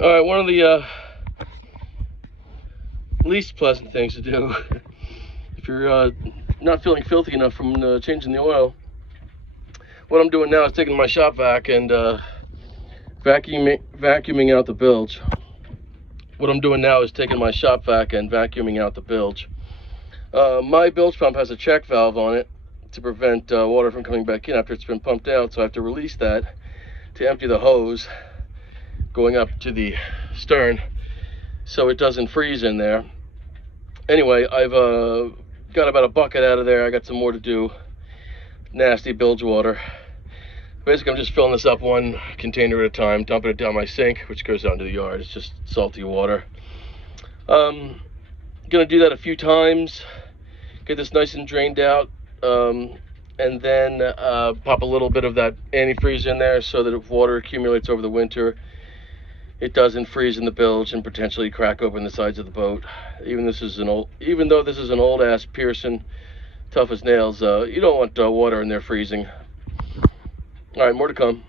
All right, one of the least pleasant things to do if you're not feeling filthy enough from changing the oil. What I'm doing now is taking my shop vac and vacuuming out the bilge. What I'm doing now is taking my shop vac and vacuuming out the bilge. My bilge pump has a check valve on it to prevent water from coming back in after it's been pumped out, so I have to release that to empty the hose going up to the stern so it doesn't freeze in there. Anyway, I've got about a bucket out of there. I got some more to do. Nasty bilge water. Basically, I'm just filling this up one container at a time, dumping it down my sink, which goes down to the yard. It's just salty water. Gonna do that a few times, get this nice and drained out, and then pop a little bit of that antifreeze in there so that if water accumulates over the winter, it doesn't freeze in the bilge and potentially crack open the sides of the boat. Even though this is an old ass Pearson, tough as nails, you don't want water in there freezing. All right, more to come.